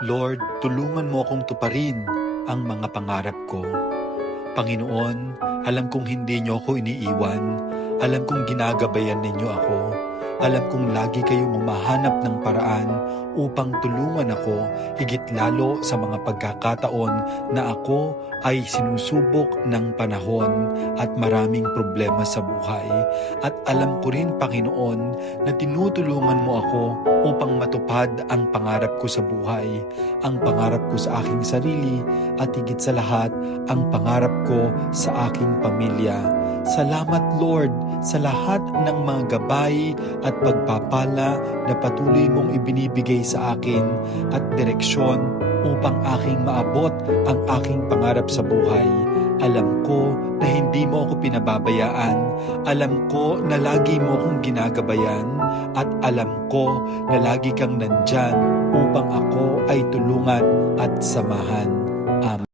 Lord, tulungan mo akong tuparin ang mga pangarap ko. Panginoon, alam kong hindi niyo ako iniiwan. Alam kong ginagabayan ninyo ako. Alam kong lagi kayong humahanap ng paraan upang tulungan ako higit lalo sa mga pagkakataon na ako ay sinusubok ng panahon at maraming problema sa buhay. At alam ko rin, Panginoon, na tinutulungan mo ako upang matupad ang pangarap ko sa buhay, ang pangarap ko sa aking sarili at higit sa lahat, ang pangarap ko sa aking pamilya. Salamat, Lord, sa lahat ng mga gabay at pagpapala na patuloy mong ibinibigay sa akin at direksyon upang aking maabot ang aking pangarap sa buhay. Alam ko na hindi mo ako pinababayaan. Alam ko na lagi mo akong ginagabayan. At alam ko na lagi kang nandyan upang ako ay tulungan at samahan. Amen.